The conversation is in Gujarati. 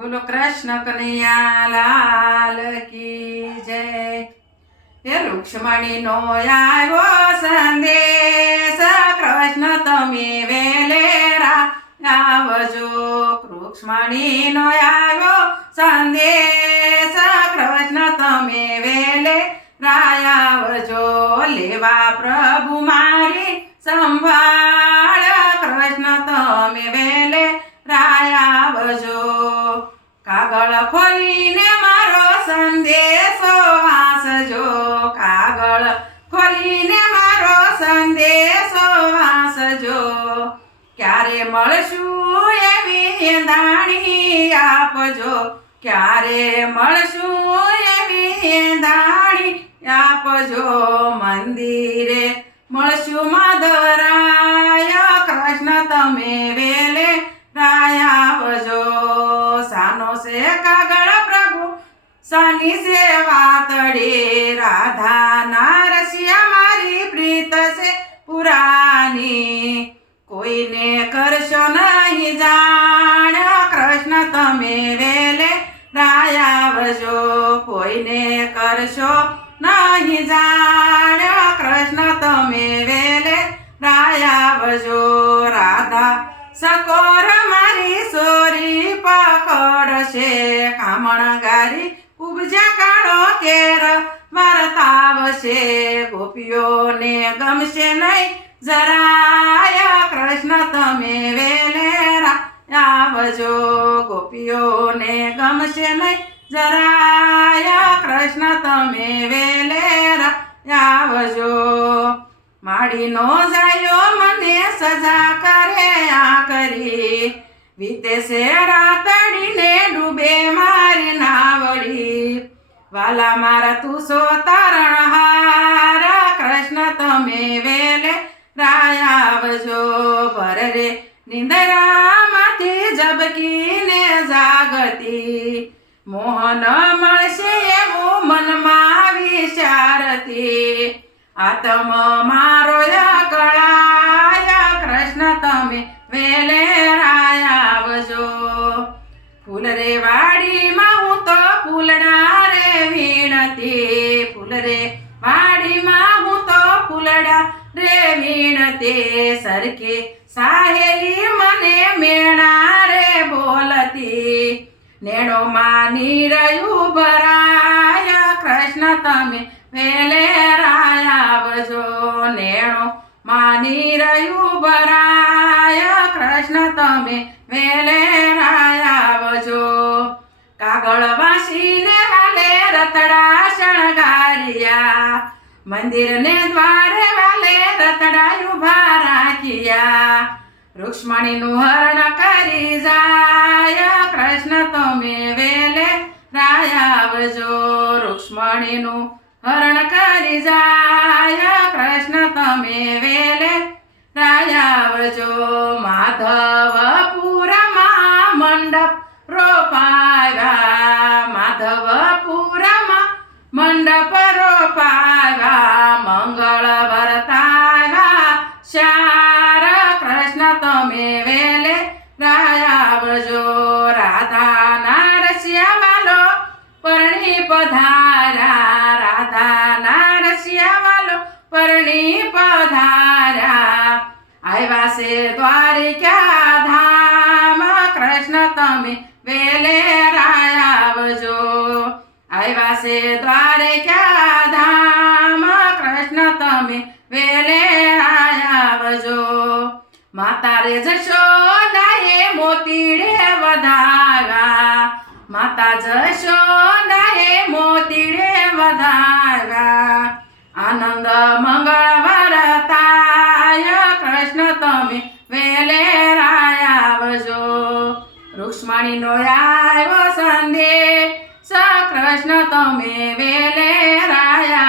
બોલો કૃષ્ણ કનૈયા લાલ કી જય. હે રૂક્ષ્મણી નો આવ્યો સંદેશ, કૃષ્ણ તમે વેલેરા આવજો. રૂક્ષ્મણી નો આવ્યો સંદેશ, કૃષ્ણ તમે વેલે આવજો. લેવા પ્રભુ મારી સંભાળ મળશું એવી દાણી આપજો ક્યારે મળશું એવી દાણી આપજો મંદિરે મળશું માધરાય, કૃષ્ણ તમે વેલે રાય આવજો સાનો છે કાગળ પ્રભુ, સાની સેવા તળે રાધા નારસિયા મારી પ્રીત છે રાય કોઈને કરશો નહીં જાણ્યો કૃષ્ણ તમે વેલે રાયા બજો રાધા સકોર મારી સોરી પકડશે. કામણ ગારી ઉપજા કાળો કેર વર્તાવશે. ગોપીઓને ગમશે નહીં જરાય. કૃષ્ણ તમે વેલે આવજો ગોપીઓને ગમશે નહીં જરાય કૃષ્ણ તમે વેલે આવજો માડીનો જાયો મને સજા કરે આ કરી વીતે છે રાતડીને ડૂબે મારી નાવડી. વાલા મારા તું સો તારણ હાર, કૃષ્ણ તમે વેલે રાય આવજો ભર રે નિંદરામાંથી જબકીને જાગતી. મોહન મળશે એવું મનમાં વિચારતી આત્મ મારો કળાય કૃષ્ણ તમે વેલે રાય આવજો. ફૂલ રે વાડીમાં હું તો ફૂલડા રે વીણતી. ફૂલ રે વાડીમાં હું તો ફૂલડા રે વીણતી. સરખી સાહેલી મને મેણા રે બોલતી. નેણો માની રહ્યું ભરાય. કૃષ્ણ તમે વેલે રાય આવજો. નેણો માની રહ્યું ભરાય. કૃષ્ણ તમે વેલે રાય આવજો. કાગળ વાસીને વાલે રતડા શણગારિયા. મંદિરને દ્વારે વાલે રતડા ઊભા રૂક્ષ્મણીનું હરણ કરી જાય. કૃષ્ણ તમે વેલે રાય રુક્ષ્મણીનું હરણ કરી જાય. કૃષ્ણ તમે વેલે રાય આવજો માધવપુરમાં મંડપ રોપાયા માધવપુરમાં મંડપ રોપાયા મંગળ પધારા, રાધા નારસિયા વાલો પરણી પધારા. આવ્યા છે દ્વારિકા ધામ કૃષ્ણ તમે વેલે રાય આવજો. આવ્યા છે દ્વારિકા ધામ કૃષ્ણ તમે વેલે રાય આવજો. માતા રે જશોદાએ મોતીડે વધાવ્યા માતા જશોદાએ મોતીડે વધારા. આનંદ મંગળ તાય કૃષ્ણ તમે વેલે રાય આવજો. રૂક્ષ્મણીનો આવ્યો સંદેશ. કૃષ્ણ તમે વેલે રાય